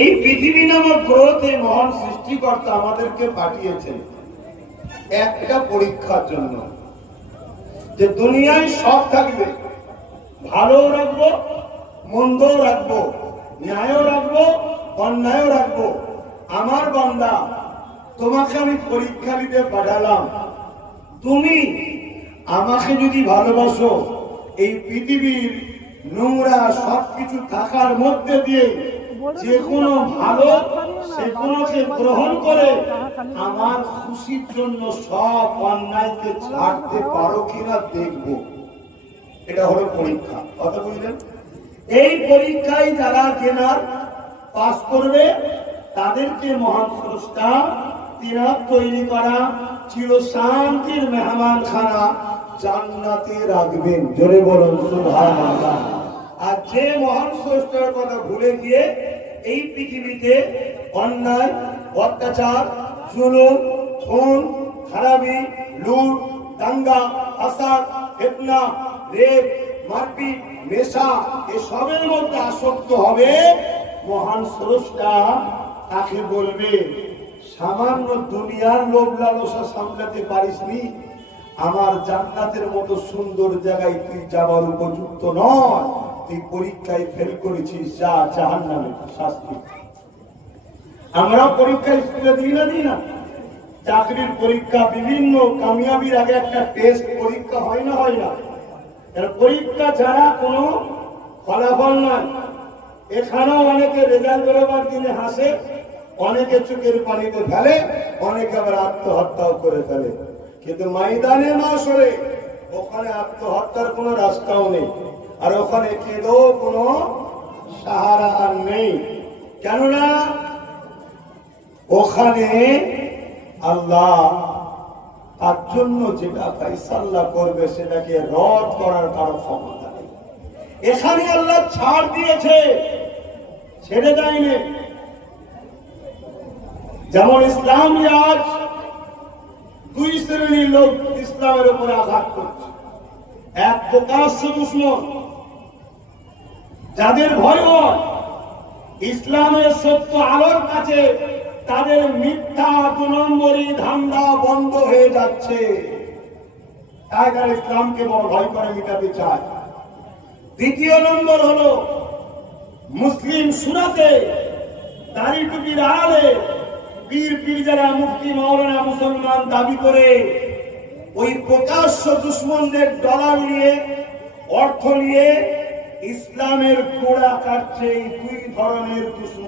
এই পৃথিবী নামক গ্রহতে মহান সৃষ্টিকর্তা আমাদেরকে পাঠিয়েছেন একটা পরীক্ষার জন্য, যে দুনিয়ায় সব থাকবে, ভালো রাখবো, মন্দও রাখবো, ন্যায়ও রাখবো, অন্যায়ও রাখবো। আমার বান্দা, তোমাকে আমি পরীক্ষা দিতে পাঠালাম। তুমি আমাকে যদি ভালোবাসো, এই পৃথিবীর নোংরা সবকিছু থাকার মধ্যে দিয়ে যে কোনো ভালো সে কোনোকে গ্রহণ করে আমার খুশির জন্য সব অন্যায়কে ছাড়তে পারো কিনা দেখব। এটা হলো পরীক্ষা। কথা বুঝলেন? এই পরীক্ষায় যারা কেনার পাস করবে তাদেরকে মহান স্রষ্টা তিনার তৈরি করা চির শান্তির মেহমানখানা জান্নাতে রাখবেন। জোরে বলুন সুবহানাল্লাহ। আর যে মহান স্রষ্টার কথা ভুলে গিয়ে এই পৃথিবীতে অন্যায়, অত্যাচার, জুলুম, খুন, খারাপি, লুট, দাঙ্গা, ফাসাদ, ফিতনা, রেপ, মারপিট, নেশা এসবের মধ্যে আসক্ত হবে, মহান স্রষ্টা তাকে বলবে, সামান্য দুনিয়ার লোভ লালসা সামলাতে পারিসনি, আমার জান্নাতের মতো সুন্দর জায়গায় তুই যাবার উপযুক্ত নয়, তুই পরীক্ষায় ফেল করেছিস, যা জাহান্নামে শাস্তি। আমরা পরীক্ষা স্কুলে দিই না? চাকরির পরীক্ষা, বিভিন্ন কামিয়াবির আগে একটা টেস্ট পরীক্ষা হয় না? পরীক্ষা ছাড়া কোনো ফলাফল নাই। এখানেও অনেকে রেজাল্ট বেরোবার দিনে হাসে, অনেকে চোখের পানিতে ফেলে, অনেকে আবার আত্মহত্যাও করে ফেলে। কিন্তু ময়দানে মাশরে ওখানে আত্মহত্যার কোনো রাস্তাও নেই, আর ওখানে কেঁদেও কোনো সাহারা আর নেই। কেননা ওখানে আল্লাহ তার জন্য যেটা ফায়সালা করবে সেটাকে রদ করার কারো ক্ষমতা নেই। এখানে আল্লাহ ছাড় দিয়েছে, ছেড়ে দেয়নি। যেমন ইসলাম আজ দুই শ্রেণীর লোক ইসলামের উপরে আঘাত করছে। এক প্রকাশ্য দুশমন, যাদের ভয় ইসলামের সত্য আলোর কাছে তাদের মিথ্যা 2 নম্বরই ধান্দা বন্ধ হয়ে যাচ্ছে, তাই তারা ইসলামকে বড় ভয় করে মিটাতে চায়। দ্বিতীয় নম্বর হলো মুসলিম সুরাতে দাড়ি টুপির আড়ালে পীর যারা মুফতি মাওলানা মুসলমান দাবি করে ওই প্রকাশ্য দুশমনদের ডলার নিয়ে, অর্থ নিয়ে ইসলামের গোড়া কাটছে। এই 2 ধরনের দুশমন।